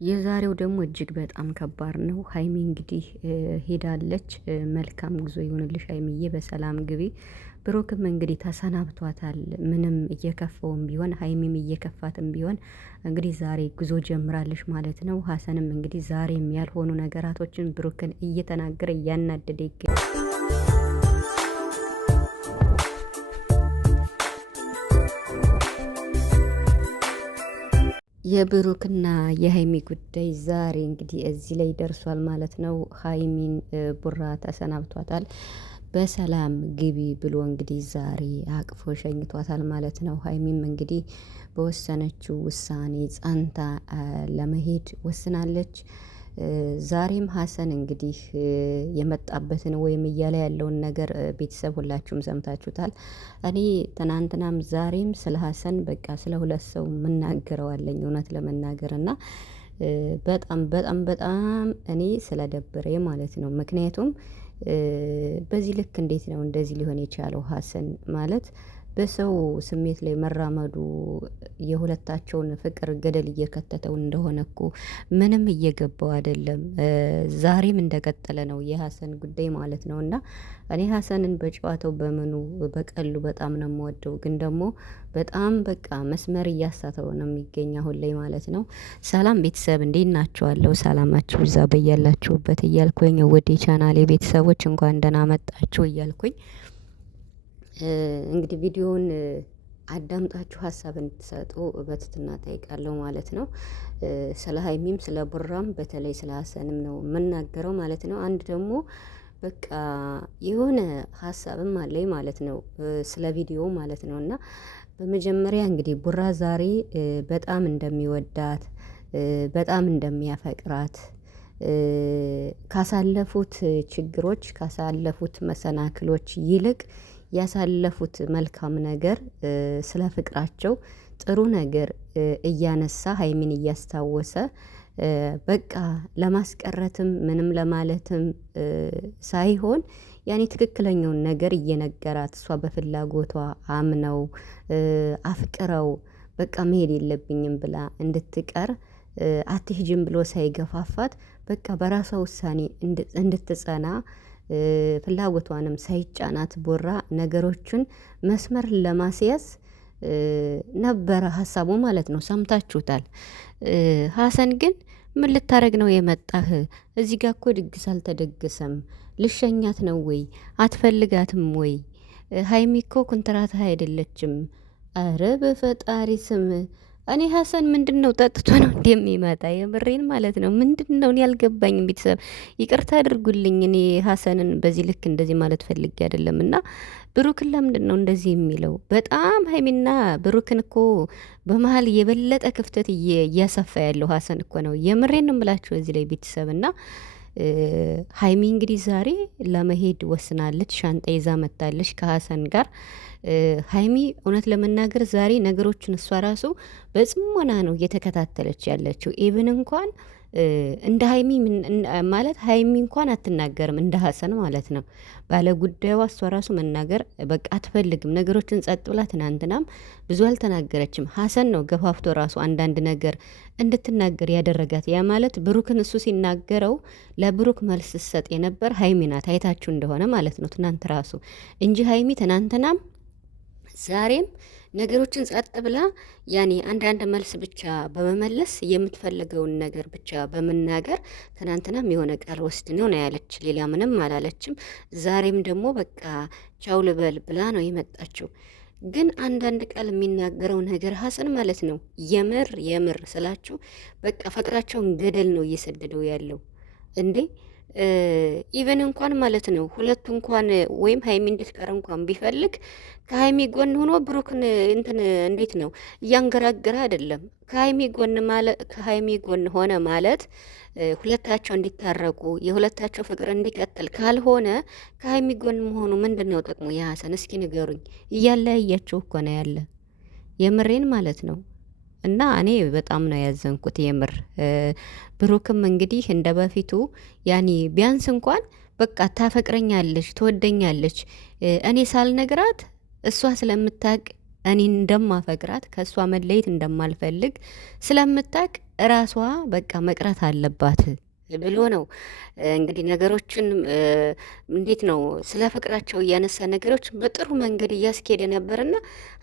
የዛሬው ደግሞ እጅግ በጣም ከባድ ነው። ሀይሚ እንግዲህ ሄዳለች። መልካም ጉዞ ይሁንልሽ ሀይሚዬ፣ በሰላም ግቢ። ብሩክም እንግዲህ ተሰናብቷታል። ምንም እየከፋውም ቢሆን ሀይሚም እየከፋትም ቢሆን እንግዲህ ዛሬ ጉዞ ጀምራለች ማለት ነው። ሀሰንም እንግዲህ ዛሬም ያልሆኑ ነገራቶችን ብሩክን እየተናገረ እያናደደ ይገኛል። የብሩክና የሀይሚ ጉዳይ ዛሬ እንግዲህ እዚህ ላይ ደርሷል ማለት ነው። ሀይሚን ቡራ ተሰናብቷታል። በሰላም ግቢ ብሎ እንግዲህ ዛሬ አቅፎ ሸኝቷታል ማለት ነው። ሀይሚም እንግዲህ በወሰነችው ውሳኔ ጸንታ ለመሄድ ወስናለች። ዛሬም ሀሰን እንግዲህ የመጣበትን ወይም እያለ ያለውን ነገር ቤተሰብ ሁላችሁም ሰምታችሁታል። እኔ ትናንትናም ዛሬም ስለ ሀሰን በቃ ስለ ሁለት ሰው የምናገረዋለኝ እውነት ለመናገር እና በጣም በጣም በጣም እኔ ስለደበረ ማለት ነው። ምክንያቱም በዚህ ልክ እንዴት ነው እንደዚህ ሊሆን የቻለው? ሀሰን ማለት በሰው ስሜት ላይ መራመዱ የሁለታቸውን ፍቅር ገደል እየከተተው እንደሆነ እኮ ምንም እየገባው አይደለም። ዛሬም እንደቀጠለ ነው የሀሰን ጉዳይ ማለት ነው። እና እኔ ሀሰንን በጨዋታው በምኑ በቀሉ በጣም ነው የምወደው፣ ግን ደግሞ በጣም በቃ መስመር እያሳተው ነው የሚገኝ አሁን ላይ ማለት ነው። ሰላም ቤተሰብ እንዴት ናችኋለሁ? ሰላማችሁ ይዛ በያላችሁበት እያልኩኝ ወደ ቻናሌ ቤተሰቦች እንኳን ደህና መጣችሁ እያልኩኝ እንግዲህ ቪዲዮውን አዳምጣችሁ ሀሳብ እንድትሰጡ በትህትና ጠይቃለሁ ማለት ነው። ስለ ሀይሚም ስለ ቡራም በተለይ ስለ ሀሰንም ነው የምናገረው ማለት ነው። አንድ ደግሞ በቃ የሆነ ሀሳብም አለኝ ማለት ነው ስለ ቪዲዮ ማለት ነው። እና በመጀመሪያ እንግዲህ ቡራ ዛሬ በጣም እንደሚወዳት በጣም እንደሚያፈቅራት ካሳለፉት ችግሮች ካሳለፉት መሰናክሎች ይልቅ ያሳለፉት መልካም ነገር ስለ ፍቅራቸው ጥሩ ነገር እያነሳ ሀይሚን እያስታወሰ በቃ ለማስቀረትም ምንም ለማለትም ሳይሆን ያኔ ትክክለኛውን ነገር እየነገራት እሷ በፍላጎቷ አምነው አፍቅረው በቃ መሄድ የለብኝም ብላ እንድትቀር አትሄጂም ብሎ ሳይገፋፋት በቃ በራሷ ውሳኔ እንድትጸና ፍላጎቷንም ሳይጫናት ቡራ ነገሮችን መስመር ለማስያዝ ነበረ ሀሳቡ ማለት ነው። ሰምታችሁታል። ሀሰን ግን ምን ልታረግ ነው የመጣህ? እዚህ ጋር እኮ ድግስ አልተደገሰም። ልሸኛት ነው ወይ? አትፈልጋትም ወይ? ሀይሚ እኮ ኩንትራትህ አይደለችም። አረ በፈጣሪ ስም እኔ ሀሰን ምንድነው ጠጥቶ ነው እንደሚመጣ? የምሬን ማለት ነው። ምንድነው እኔ አልገባኝም። ቤተሰብ ይቅርታ አድርጉልኝ። እኔ ሀሰንን በዚህ ልክ እንደዚህ ማለት ፈልጌ አይደለም። እና ብሩክን ለምንድነው እንደዚህ የሚለው? በጣም ሀይሚና ብሩክን እኮ በመሀል የበለጠ ክፍተት እያሰፋ ያለው ሀሰን እኮ ነው። የምሬን ነው የምላችሁ እዚህ ላይ ቤተሰብ እና ሀይሚ እንግዲህ ዛሬ ለመሄድ ወስናለች። ሻንጣ ይዛ መታለች ከሀሰን ጋር። ሀይሚ እውነት ለመናገር ዛሬ ነገሮችን እሷ ራሱ በጽሞና ነው እየተከታተለች ያለችው። ኢቭን እንኳን እንደ ሀይሚ ማለት ሀይሚ እንኳን አትናገርም እንደ ሀሰን ማለት ነው። ባለ ጉዳዩዋ እሷ ራሱ መናገር በቃ አትፈልግም። ነገሮችን ጸጥ ብላ ትናንትናም ብዙ አልተናገረችም። ሀሰን ነው ገፋፍቶ ራሱ አንዳንድ ነገር እንድትናገር ያደረጋት። ያ ማለት ብሩክን እሱ ሲናገረው ለብሩክ መልስ ሰጥ የነበር ሀይሚ ናት። አይታችሁ እንደሆነ ማለት ነው ትናንት ራሱ እንጂ ሀይሚ ትናንትናም ዛሬም ነገሮችን ጸጥ ብላ ያኔ አንዳንድ መልስ ብቻ በመመለስ የምትፈልገውን ነገር ብቻ በመናገር ትናንትናም የሆነ ቃል ወስድ ነው ያለች፣ ሌላ ምንም አላለችም። ዛሬም ደግሞ በቃ ቻው ልበል ብላ ነው የመጣችው። ግን አንዳንድ ቃል የሚናገረው ነገር ሀሰን ማለት ነው የምር የምር ስላችሁ በቃ ፍቅራቸውን ገደል ነው እየሰደደው ያለው እንዴ። ኢቨን እንኳን ማለት ነው ሁለቱ እንኳን ወይም ሀይሚ እንድትቀር እንኳን ቢፈልግ ከሀይሚ ጎን ሆኖ ብሩክን እንትን እንዴት ነው እያንገራገረ አይደለም። ከሀይሚ ጎን ሆነ ማለት ሁለታቸው እንዲታረቁ የሁለታቸው ፍቅር እንዲቀጥል ካልሆነ ከሀይሚ ጎን መሆኑ ምንድን ነው ጥቅሙ? የሀሰን እስኪ ንገሩኝ። እያለያያቸው እኮ ነው ያለ የምሬን ማለት ነው። እና እኔ በጣም ነው ያዘንኩት የምር። ብሩክም እንግዲህ እንደ በፊቱ ያኔ ቢያንስ እንኳን በቃ ታፈቅረኛለች፣ ትወደኛለች እኔ ሳልነግራት እሷ ስለምታቅ እኔ እንደማፈቅራት ከእሷ መለየት እንደማልፈልግ ስለምታቅ እራሷ በቃ መቅረት አለባት ብሎ ነው እንግዲህ ነገሮችን እንዴት ነው ስለ ፍቅራቸው እያነሳ ነገሮችን በጥሩ መንገድ እያስኬደ ነበርና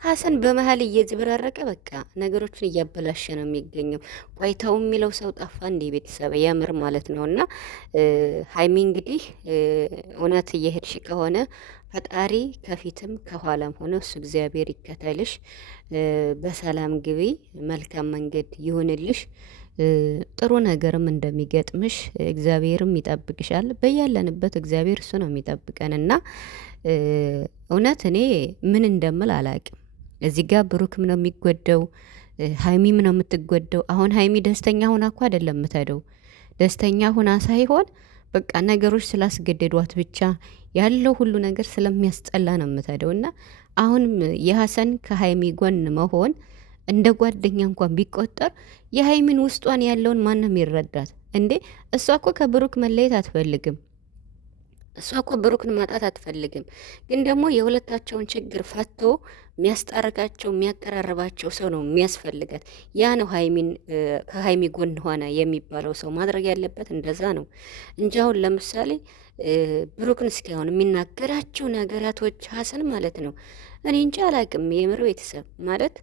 ሀሰን በመሀል እየዝበራረቀ በቃ ነገሮችን እያበላሸ ነው የሚገኘው። ቆይታው የሚለው ሰው ጠፋ እንዴ ቤተሰብ የምር ማለት ነው። እና ሀይሚ እንግዲህ እውነት እየሄድሽ ከሆነ ፈጣሪ ከፊትም ከኋላም ሆነ እሱ እግዚአብሔር ይከተልሽ። በሰላም ግቢ፣ መልካም መንገድ ይሁንልሽ። ጥሩ ነገርም እንደሚገጥምሽ እግዚአብሔርም ይጠብቅሻል። በያለንበት እግዚአብሔር እሱ ነው የሚጠብቀን እና እውነት እኔ ምን እንደምል አላቅም። እዚህ ጋር ብሩክም ነው የሚጎደው፣ ሀይሚም ነው የምትጎደው። አሁን ሀይሚ ደስተኛ ሁና እኮ አይደለም የምትሄደው። ደስተኛ ሁና ሳይሆን በቃ ነገሮች ስላስገደዷት ብቻ ያለው ሁሉ ነገር ስለሚያስጠላ ነው የምትሄደው እና አሁንም የሀሰን ከሀይሚ ጎን መሆን እንደ ጓደኛ እንኳን ቢቆጠር የሀይሚን ውስጧን ያለውን ማንም ይረዳት እንዴ? እሷ እኮ ከብሩክ መለየት አትፈልግም። እሷ እኮ ብሩክን ማጣት አትፈልግም። ግን ደግሞ የሁለታቸውን ችግር ፈቶ የሚያስጣርቃቸው የሚያቀራርባቸው ሰው ነው የሚያስፈልጋት። ያ ነው ሀይሚን ከሀይሚ ጎን ሆነ የሚባለው ሰው ማድረግ ያለበት እንደዛ ነው እንጂ አሁን ለምሳሌ ብሩክን እስኪ አሁን የሚናገራቸው ነገራቶች ሀሰን ማለት ነው እኔ እንጂ አላቅም። የምር ቤተሰብ ማለት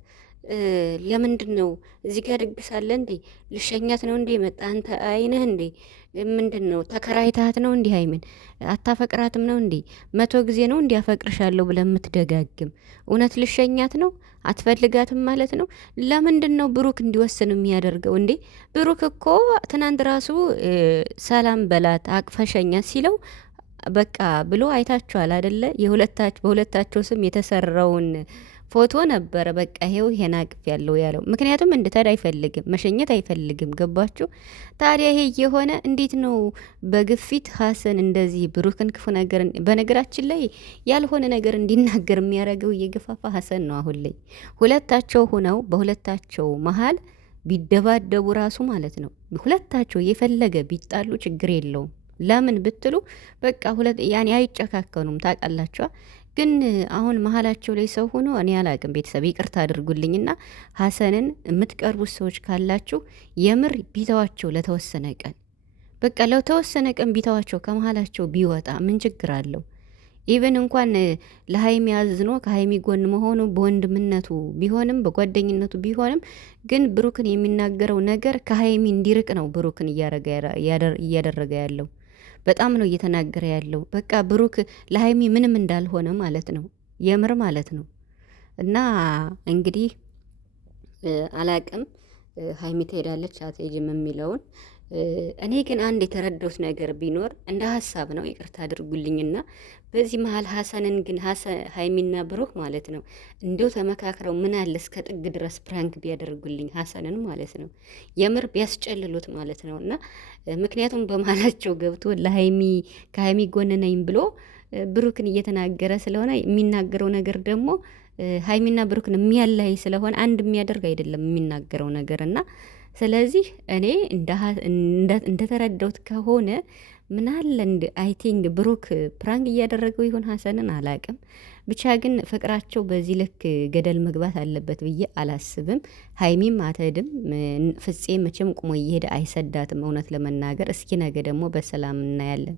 ለምንድን ነው እዚህ ጋር ድግስ አለ እንዴ? ልሸኛት ነው እንዴ መጣ? አንተ አይነህ እንዴ? ምንድን ነው ተከራይታት ነው እንዲህ? ሀይምን አታፈቅራትም ነው እንዴ? 100 ጊዜ ነው እንዲህ አፈቅርሻለሁ ብለህ የምትደጋግም? እውነት ልሸኛት ነው? አትፈልጋትም ማለት ነው? ለምንድን ነው ብሩክ እንዲወስን የሚያደርገው እንዴ? ብሩክ እኮ ትናንት ራሱ ሰላም በላት አቅፈሸኛት ሲለው በቃ ብሎ አይታችኋል አደለ? በሁለታቸው ስም የተሰራውን ፎቶ ነበረ። በቃ ይሄው ይሄን አቅፍ ያለው ያለው ምክንያቱም እንድትሄድ አይፈልግም፣ መሸኘት አይፈልግም። ገባችሁ? ታዲያ ይሄ የሆነ እንዴት ነው በግፊት ሀሰን እንደዚህ ብሩክን ክፉ ነገር በነገራችን ላይ ያልሆነ ነገር እንዲናገር የሚያደርገው እየገፋፋ ሀሰን ነው። አሁን ላይ ሁለታቸው ሆነው በሁለታቸው መሀል ቢደባደቡ ራሱ ማለት ነው ሁለታቸው የፈለገ ቢጣሉ ችግር የለውም። ለምን ብትሉ በቃ ያኔ አይጨካከኑም። ታውቃላችኋ። ግን አሁን መሀላቸው ላይ ሰው ሆኖ እኔ አላቅም። ቤተሰብ ይቅርታ አድርጉልኝና ሀሰንን የምትቀርቡት ሰዎች ካላችሁ የምር ቢተዋቸው ለተወሰነ ቀን በቃ ለተወሰነ ቀን ቢተዋቸው ከመሀላቸው ቢወጣ ምን ችግር አለው? ኢቨን እንኳን ለሀይሚ አዝኖ ከሀይሚ ጎን መሆኑ በወንድምነቱ ቢሆንም በጓደኝነቱ ቢሆንም ግን ብሩክን የሚናገረው ነገር ከሀይሚ እንዲርቅ ነው ብሩክን እያደረገ ያለው። በጣም ነው እየተናገረ ያለው። በቃ ብሩክ ለሀይሚ ምንም እንዳልሆነ ማለት ነው፣ የምር ማለት ነው። እና እንግዲህ አላቅም ሀይሚ ትሄዳለች አትሄጂም የሚለውን እኔ ግን አንድ የተረዳሁት ነገር ቢኖር እንደ ሀሳብ ነው፣ ይቅርታ አድርጉልኝና በዚህ መሀል ሀሰንን ግን ሀይሚና ብሩክ ማለት ነው እንዲው ተመካክረው ምን አለ እስከ ጥግ ድረስ ፕራንክ ቢያደርጉልኝ ሀሰንን ማለት ነው የምር ቢያስጨልሉት ማለት ነው። እና ምክንያቱም በመሀላቸው ገብቶ ከሀይሚ ጎን ነኝ ብሎ ብሩክን እየተናገረ ስለሆነ የሚናገረው ነገር ደግሞ ሀይሚና ብሩክን የሚያላይ ስለሆነ አንድ የሚያደርግ አይደለም የሚናገረው ነገር እና ስለዚህ እኔ እንደተረዳሁት ከሆነ ምናለ አይ ቲንክ ብሩክ ፕራንክ እያደረገው ይሆን ሀሰንን አላቅም። ብቻ ግን ፍቅራቸው በዚህ ልክ ገደል መግባት አለበት ብዬ አላስብም። ሀይሚም አትሄድም። ፍፄ መቼም ቁሞ እየሄደ አይሰዳትም እውነት ለመናገር። እስኪ ነገ ደግሞ በሰላም እናያለን።